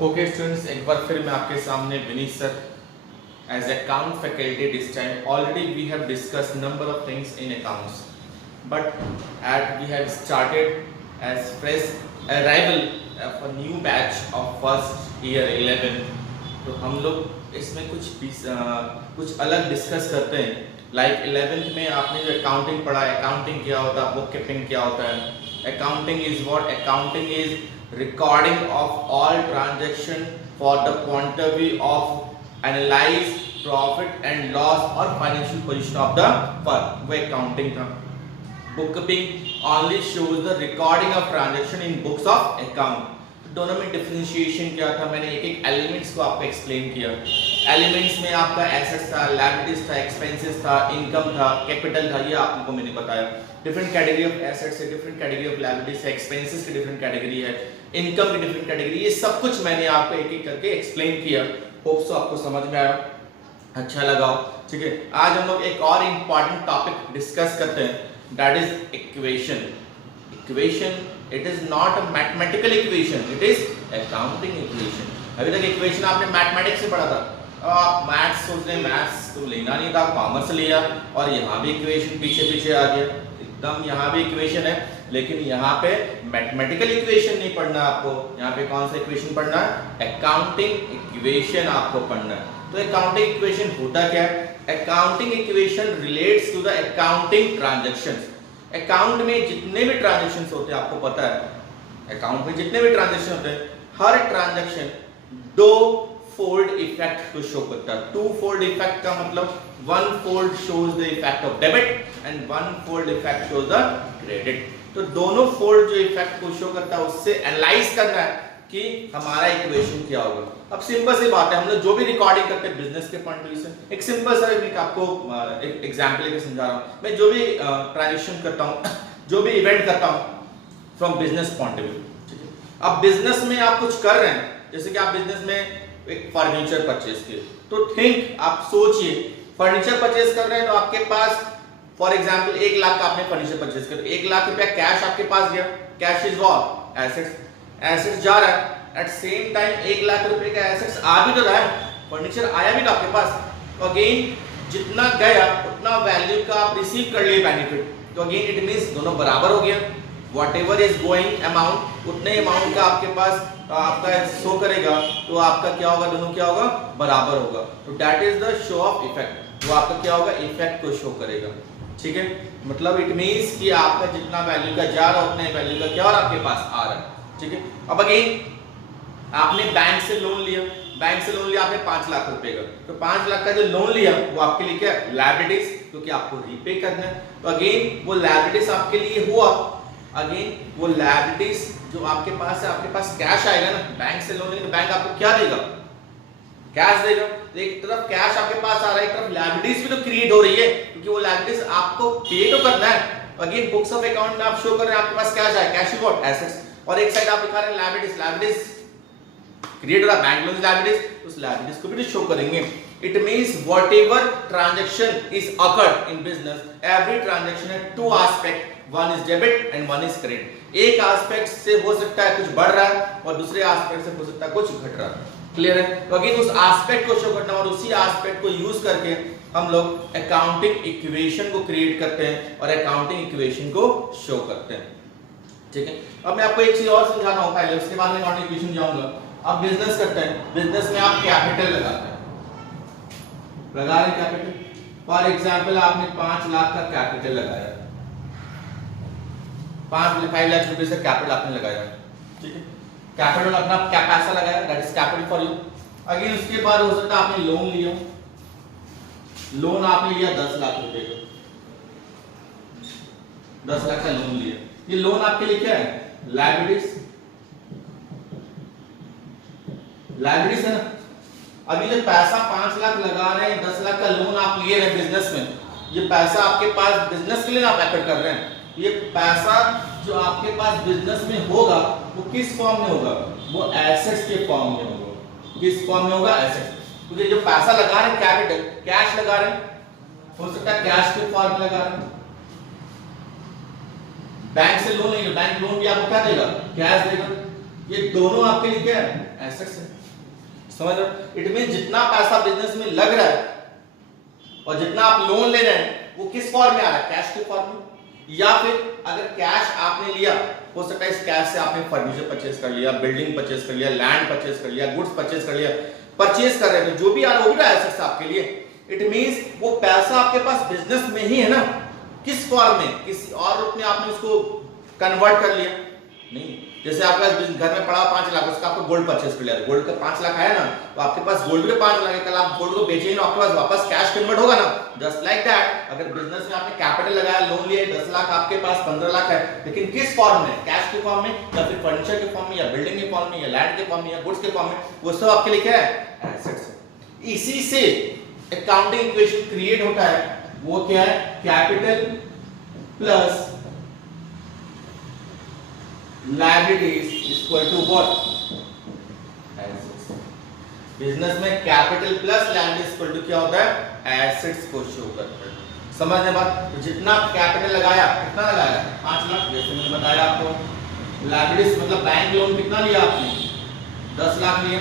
Okay students, एक बार फिर मैं आपके सामने Vineet sir as account faculty this time. Already we have discuss number of things in accounts, but at we have started as fresh arrival for new batch of first year 11. तो हम लोग इसमें कुछ अलग डिस्कस करते हैं. लाइक 11th में आपने जो अकाउंटिंग पढ़ा है, अकाउंटिंग क्या होता है, बुक कीपिंग क्या होता है. Accounting is what? Accounting is recording of all transaction for the point of view of analyze profit and loss or financial position of the firm. वो accounting था. bookkeeping only shows the recording of transaction in books of account. दोनों में differentiation क्या था? मैंने एक एक elements को आपको एक्सप्लेन किया. एलिमेंट्स में आपका एसेट्स था, लायबिलिटीज था, एक्सपेंसेस था, इनकम था, कैपिटल था. ये आपको मैंने बताया. डिफरेंट कैटेगरी ऑफ एसेट्स है, डिफरेंट कैटेगरी ऑफ लायबिलिटीज है, एक्सपेंसेस की डिफरेंट कैटेगरी है, इनकम की डिफरेंट कैटेगरी. ये सब कुछ मैंने आपको एक एक करके एक्सप्लेन किया. होप सो आपको समझ में आया, अच्छा लगा. ठीक है, आज हम लोग एक और इम्पॉर्टेंट टॉपिक डिस्कस करते हैं, that is equation. Equation, it is not a mathematical equation, it is accounting equation. अभी तक इक्वेशन आपने मैथमेटिक्स से पढ़ा था. आप मैथ्स सोच रहे, मैथ्स तो लेना नहीं था, कॉमर्स लिया और यहाँ भी इक्वेशन पीछे पीछे आ गया. एकदम यहाँ भी इक्वेशन है, लेकिन यहाँ पे मैथमेटिकल इक्वेशन नहीं पढ़ना आपको. यहाँ पे कौन सा इक्वेशन पढ़ना है? अकाउंटिंग इक्वेशन आपको पढ़ना है. तो अकाउंटिंग इक्वेशन होता क्या है? Accounting equation relates to the accounting transactions. Account में जितने भी ट्रांजैक्शंस होते हैं, आपको पता है अकाउंट में जितने भी ट्रांजैक्शन होते हैं, हर ट्रांजैक्शन दो फोल्ड इफेक्ट को शो करता है. टू फोल्ड इफेक्ट का मतलब one fold shows the effect of debit and one fold effect shows the credit. तो दोनों फोल्ड जो इफेक्ट को शो करता है, उससे एनालाइज करना है कि हमारा इक्वेशन क्या होगा. अब सिंपल सी बात है, हम लोग जो भी रिकॉर्डिंग करते हैं बिजनेस के पॉइंट ऑफ व्यू से, एक सिंपल सा मैं आपको एक एग्जांपल लेके समझा रहा हूं. मैं जो भी ट्रांजैक्शन करता हूं, जो भी इवेंट करता हूं from business point of view. ठीक है, अब बिजनेस में आप कुछ कर रहे हैं, जैसे कि आप बिजनेस में एक फर्नीचर परचेज किए, तो थिंक, आप सोचिए, फर्नीचर परचेज कर रहे हैं तो आपके पास फॉर एग्जांपल 1 लाख का आपने फर्नीचर परचेज कर, 1 लाख रुपया कैश आपके पास गया. Cash is what? Assets. Assets जा रहा है, एट सेम टाइम 1 लाख रुपए का एसेट्स आ भी तो रहा है, फर्नीचर आया भी तो आपके पास. तो अगेन जितना गया उतना वैल्यू का आप रिसीव कर लिए बेनिफिट. तो अगेन इट मींस दोनों बराबर हो गया. व्हाटएवर इज गोइंग अमाउंट, उतने अमाउंट का आपके पास आपका शो करेगा. तो आपका क्या होगा? दोनों क्या होगा? बराबर होगा. तो that is the show off effect. वो आपका क्या होगा? इफेक्ट को शो करेगा. ठीक है, मतलब इट मींस कि आपका जितना वैल्यू का जा रहा है उतने वैल्यू का क्या और आपके पास आ रहा है. ठीक है, अब अगेन आपने बैंक से लोन लिया. बैंक से लोन लिया आपने 5 लाख रुपए का. तो 5 लाख का जो लोन लिया वो आपके लिए क्या है? लायबिलिटीज, क्योंकि आपको रीपे करना है. तो अगेन वो लायबिलिटीज आपके लिए हुआ. अगेन वो लायबिलिटीज जो आपके पास है, आपके पास कैश आएगा ना. बैंक से लोन लेंगे तो बैंक आपको क्या देगा? कैश देगा. तो एक तरफ कैश आपके पास आ रहा है, एक तरफ लायबिलिटीज भी तो क्रिएट हो रही है, क्योंकि वो लायबिलिटीज आपको पे तो करना है. अगेन बुक्स ऑफ अकाउंट में आप शो कर रहे हैं आपके पास कैश आया, कैश इज व्हाट? एसेट्स. और एक साइड आप दिखा रहे हैं लायबिलिटीज. लायबिलिटीज क्रिएट हो रहा है, बैंक लोन लायबिलिटीज, उस लायबिलिटीज को भी तो शो करेंगे. It means whatever transaction is occurred in business, every transaction has to aspect, one is debit and one is credit. एक एस्पेक्ट से हो सकता है कुछ बढ़ रहा है और दूसरे एस्पेक्ट से हो सकता है कुछ घट रहा है. क्लियर है? तो अगेन उस एस्पेक्ट को शो करना और उसी एस्पेक्ट को यूज करके हम लोग अकाउंटिंग इक्वेशन को क्रिएट करते हैं और अकाउंटिंग इक्वेशन को शो करते हैं. ठीक है, अब मैं आपको एक चीज और समझाना हूं पहले, उसके बाद मैं अकाउंटिंग इक्वेशन जाऊंगा. आप बिजनेस करते हैं, बिजनेस में आप कैपिटल लगाते हैं, लगा रहे कैपिटल. फॉर एग्जांपल आपने 5 लाख का कैपिटल लगाया, 5 लाख रुपए से कैपिटल आपने लगाया. ठीक है, कैपिटल अपना क्या पैसा लगाया, that is capital for you. Again उसके बाद हो सकता है आपने लोन लिया. लोन आपने लिया 10 लाख रुपए का, 10 लाख का लोन लिया. ये लोन आपके लिए क्या है? लायबिलिटीज. लायबिलिटीज है ना. अभी जो पैसा 5 लाख लगा रहे हैं, 10 लाख का लोन आप लिए रहे बिजनेस में, ये पैसा आपके पास बिजनेस के लिए आप एफर्ट कर रहे हैं. ये पैसा जो आपके पास बिजनेस में होगा वो किस फॉर्म में होगा? वो एसेट्स के फॉर्म में होगा. किस फॉर्म में होगा? एसेट्स. क्योंकि जो पैसा लगा रहे हैं कैपिटल, कैश लगा रहे हैं, हो सकता है कैश के फॉर्म में लगा रहे हैं. बैंक से लोन लेंगे, बैंक लोन भी आपको क्या देगा? कैश देगा. ये दोनों आपके लिए क्या है, एसेट्स है। समझ रहे हो? इट मीन जितना पैसा बिजनेस में लग रहा है और जितना आप लोन ले रहे हैं वो किस फॉर्म में आ रहा है, कैश के फॉर्म में। या फिर अगर कैश आपने लिया, हो सकता है इस कैश से आपने फर्नीचर परचेज कर लिया, बिल्डिंग परचेज कर लिया, लैंड परचेज कर लिया, गुड्स परचेज कर लिया, परचेज कर रहे हैं, तो जो भी आ रहा है वो भी एसेट्स आपके लिए। इट मींस वो पैसा आपके पास बिजनेस में ही है ना, किस फॉर्म में, किसी और रूप में आपने उसको कन्वर्ट कर लिया नहीं। जैसे आपका घर में पड़ा 5 लाख, उसका आपको गोल्ड परचेज कर लिया, गोल्ड का 5 लाख आया ना, तो आपके पास गोल्ड के 5 लाख है, कल आप गोल्ड को बेचेंगे ना, आपके पास वापस कैश कन्वर्ट होगा ना। जस्ट लाइक दैट, अगर बिजनेस में आपने कैपिटल लगाया, लोन लिया 10 लाख, आपके पास 15 लाख है, लेकिन किस फॉर्म में, कैश के फॉर्म में, या फिर फर्नीचर के फॉर्म में, या बिल्डिंग के फॉर्म में, या लैंड के फॉर्म में, या गुड्स के फॉर्म में, वो सब आपके लिए क्या है, एसेट्स है। इसी से अकाउंटिंग इक्वेशन क्रिएट होता है, वो क्या है, capital plus liabilities equal to what, assets। Business में capital plus liabilities equal to क्या होता है, एसेट्स को शो करता है। समझने बात, तो जितना कैपिटल लगाया, कितना लगाया, 5 लाख, जैसे मैंने बताया आपको। लायबिलिटीज मतलब बैंक लोन कितना लिया आपने, 10 लाख लिया,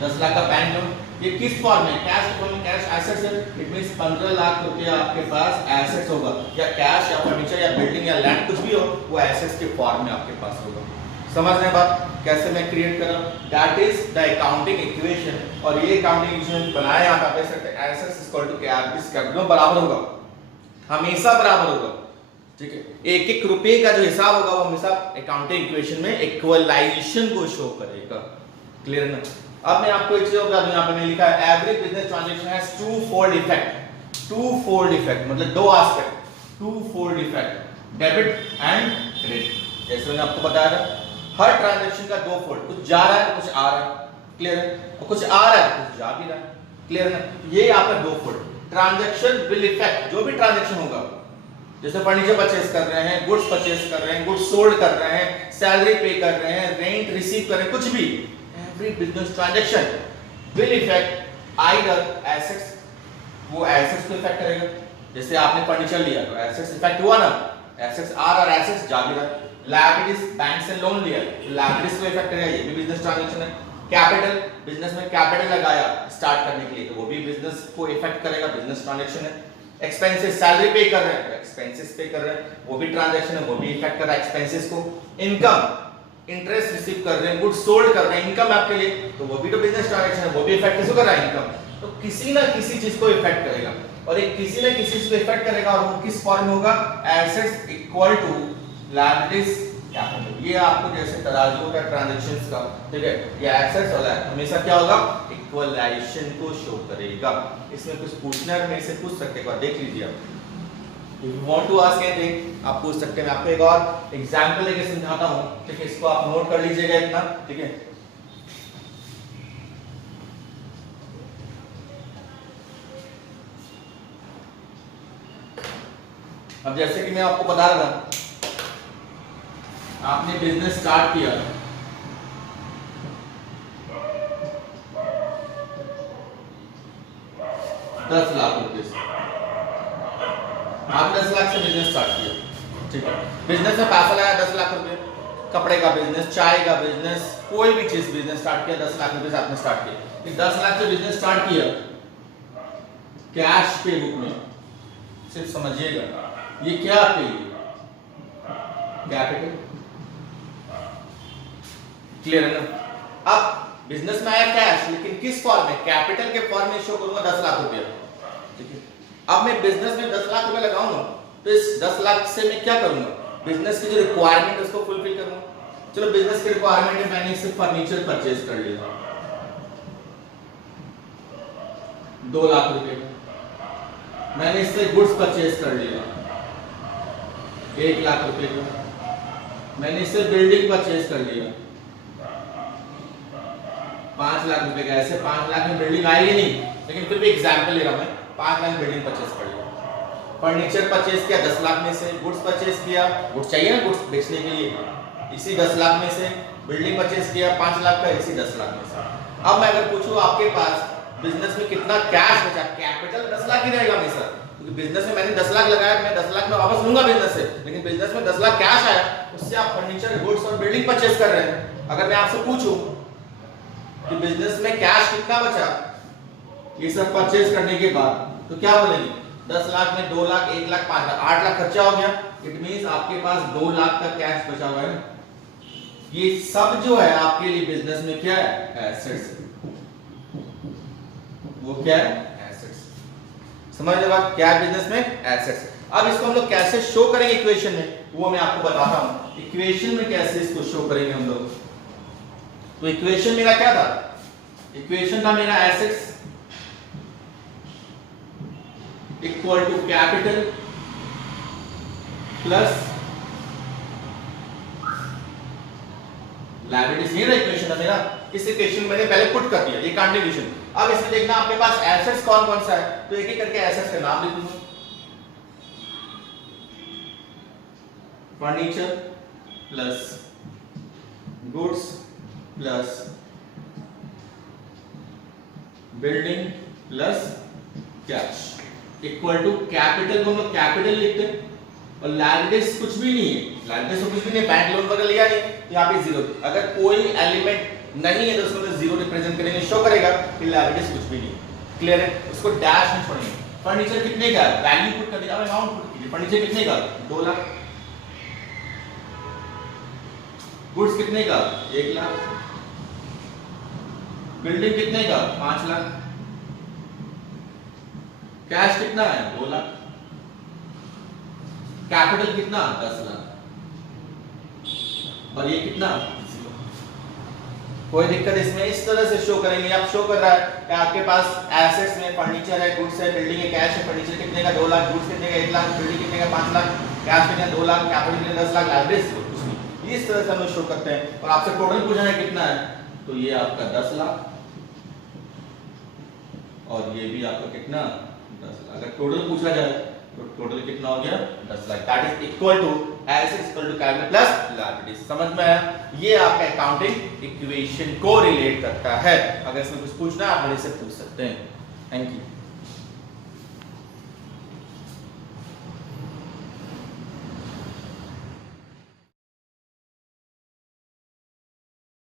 10 लाख का बैंक लोन, ये किस फॉर्म में, कैश फॉर्म में, कैश एसेट्स है। इट मींस 15 लाख रुपया आपके पास एसेट्स होगा, या कैश या फर्नीचर या बिल्डिंग या लैंड कुछ भी हो, वो एसेट्स के फॉर्म में आपके पास होगा। समझ रहे हैं बात, कैसे मैं क्रिएट कर रहा हूं, that is the accounting equation. और ये अकाउंटिंग इक्वेशन बनाया यहां पे आप देख सकते हैं, assets equal to capital, capital बराबर होगा, हमेशा बराबर होगा, ठीक है। एक एक रुपए का जो हिसाब होगा वो हमेशा अकाउंटिंग इक्वेशन में इक्वलाइजेशन को शो करेगा। क्लियर ना। अब मैं आपको एक चीज बता दूं, यहां पे मैंने लिखा है every business transaction has two fold effect. Two fold effect मतलब दो aspect, two fold effect, debit and credit. जैसे मैंने आपको बताया था, हर ट्रांजैक्शन का दो फोल्ड, कुछ जा रहा है कुछ आ रहा है, क्लियर है, और कुछ आ रहा है कुछ जा भी रहा है, क्लियर है। ये आपका दो फोल्ड ट्रांजैक्शन विल इफेक्ट, जो भी ट्रांजैक्शन होगा, जैसे फर्नीचर परचेज कर रहे हैं, गुड्स परचेज कर रहे हैं, गुड्स सोल्ड कर रहे हैं, सैलरी पे कर रहे हैं, रेंट रिसीव कर रहे हैं, कुछ भी, every business transaction will affect either assets, वो assets को इफेक्ट करेगा। जैसे आपने फर्नीचर लिया तो assets इफेक्ट हुआ ना, assets आ रहा, assets जा भी रहा। liabilities, बैंक से लोन लिया तो liabilities को इफेक्ट करेगा, ये भी बिजनेस ट्रांजैक्शन है। कैपिटल, बिजनेस में कैपिटल लगाया स्टार्ट करने के लिए तो वो भी बिजनेस को इफेक्ट करेगा, बिजनेस ट्रांजैक्शन है। एक्सपेंसेस, सैलरी पे कर रहे हैं तो एक्सपेंसेस पे कर रहे हैं, वो भी ट्रांजैक्शन है, वो भी इफेक्ट कर रहा है एक्सपेंसेस को। इनकम, इंटरेस्ट रिसीव कर रहे हैं, गुड्स सोल्ड कर रहे हैं, इनकम आपके लिए, तो वो भी तो बिजनेस ट्रांजैक्शन है, वो भी इफेक्ट किसको कर रहा है, इनकम। तो किसी ना किसी चीज को इफेक्ट करेगा, और एक किसी ना किसी चीज को इफेक्ट करेगा, और वो किस फॉर्म में होगा, assets equal to liabilities capital. ये आपको जैसे तराजू होता है ट्रांजैक्शंस का, ठीक है, ये एसेट्स वाला है, हमेशा क्या होगा, इक्वलाइजेशन को शो करेगा। इसमें कुछ पूछना है, मेरे से पूछ सकते हैं, देख लीजिए आप। If you want to ask anything, आप पूछ सकते हैं। मैं आपको एक और एग्जांपल लेके समझाता हूँ, ठीक है, इसको आप नोट कर लीजिएगा इतना, ठीक है। अब जैसे कि मैं आपको बता रहा था, आपने बिजनेस स्टार्ट किया, ₹10 लाख से आप 10 लाख से बिजनेस स्टार्ट किया, ठीक है। बिजनेस में पैसा लगाया 10 लाख रुपए, कपड़े का बिजनेस, चाय का बिजनेस, कोई भी चीज बिजनेस स्टार्ट किया, 10 लाख रुपए से आपने स्टार्ट किया। 10 लाख से बिजनेस स्टार्ट किया कैश पे बुक में, सिर्फ समझिएगा ये क्या आपके लिए, कैपिटल, क्लियर है ना। अब बिजनेस में आया कैश, लेकिन किस फॉर्म में, कैपिटल के फॉर्म में शो करूंगा 10 लाख रुपया, ठीक है। अब मैं बिजनेस में 10 लाख रुपए लगाऊंगा तो इस 10 लाख से मैं क्या करूंगा, बिजनेस की जो रिक्वायरमेंट है उसको फुलफिल करूंगा। चलो बिजनेस की रिक्वायरमेंट है, मैंने इससे फर्नीचर परचेज कर लिया 2 लाख रुपए, मैंने इससे गुड्स परचेज कर लिया 1 लाख रुपए का, मैंने इससे बिल्डिंग परचेज कर लिया 5 लाख रुपए का। ऐसे 5 लाख में बिल्डिंग आएगी नहीं, लेकिन फिर भी एग्जांपल ले रहा हूं मैं, 5 लाख बिल्डिंग परचेज कर लिया। फर्नीचर परचेज किया 10 लाख में से, गुड्स परचेज किया, गुड्स चाहिए ना गुड्स बेचने के लिए, इसी 10 लाख में से, बिल्डिंग परचेज किया 5 लाख का, इसी 10 लाख में से। अब मैं अगर पूछूं आपके पास बिजनेस में कितना कैश बचा, कैपिटल 10 लाख ही रहेगा हमेशा, क्योंकि बिजनेस में मैंने 10 लाख लगाया, मैं 10 लाख में वापस लूंगा बिजनेस से, लेकिन बिजनेस में 10 लाख कैश आया, उससे आप फर्नीचर, गुड्स और बिल्डिंग परचेज कर रहे हैं। अगर मैं आपसे पूछूं कि बिजनेस में कैश कितना बचा ये सब परचेज करने के बाद, तो क्या बोलेंगे? 10 लाख में 2 लाख, 1 लाख, 5 लाख, 8 लाख खर्चा हो गया। इट मींस आपके पास 2 लाख का कैश बचा हुआ है। ये सब जो है आपके लिए बिजनेस में क्या है? एसेट्स। वो क्या है? एसेट्स। समझ रहे बात? क्या है बिजनेस में? एसेट्स। अब इसको हम लोग कैसे शो करेंगे इक्वेशन में, वो मैं आपको बताता हूं। इक्वेशन में कैसे इसको शो करेंगे हम लोग। तो इक्वेशन मेरा क्या था? इक्वेशन था मेरा assets equal to capital plus liabilities. ये ना इक्वेशन है मेरा। इस इक्वेशन मैंने पहले पुट कर दिया, ये कंट्रीब्यूशन। अब इसमें देखना आपके पास एसेट्स कौन कौन सा है, तो एक एक करके एसेट्स का नाम लिख दूंगा। Furniture plus goods plus building plus cash equal to capital को हम लोग कैपिटल लिखते हैं और लायबिलिटीज कुछ भी नहीं है। लायबिलिटीज तो कुछ भी नहीं, बैंक लोन वगैरह लिया नहीं, यहाँ पे जीरो। अगर कोई एलिमेंट नहीं है तो उसको जीरो रिप्रेजेंट करेंगे, शो करेगा कि लायबिलिटीज कुछ भी नहीं। क्लियर है? उसको डैश में छोड़ेंगे। फर्नीचर कितने का है? वैल्यू पुट कर दिया, अब अमाउंट पुट कीजिए। फर्नीचर कितने का? 2 लाख। गुड्स कितने का? 1 लाख। बिल्डिंग कितने का? 5 लाख। कैश कितना है? 2 लाख। कैपिटल कितना? 10 लाख। और ये कितना? 0। कोई दिक्कत इसमें? इस तरह से शो करेंगे। आप शो कर रहा है कि आपके पास एसेट्स में फर्नीचर है, गुड्स है, बिल्डिंग है, कैश है। फर्नीचर कितने का? 2 लाख। गुड्स कितने का? 1 लाख। बिल्डिंग कितने का? 5 लाख। कैश कितने का? 2 लाख। कैपिटल कितने? 10 लाख। लायबिलिटीज कुछ नहीं। इस तरह से हम लोग शो करते हैं। और आपसे टोटल पूछना है कितना है, तो ये आपका 10 लाख और ये भी आपका कितना? 10 लाख। अगर टोटल पूछा जाए तो टोटल कितना हो गया? 10 lakh. That is equal to assets equal to capital plus liabilities. समझ में आया? ये आपका अकाउंटिंग इक्वेशन को रिलेट करता है। अगर इसमें कुछ पूछना है आप मेरे से पूछ सकते हैं। Thank you.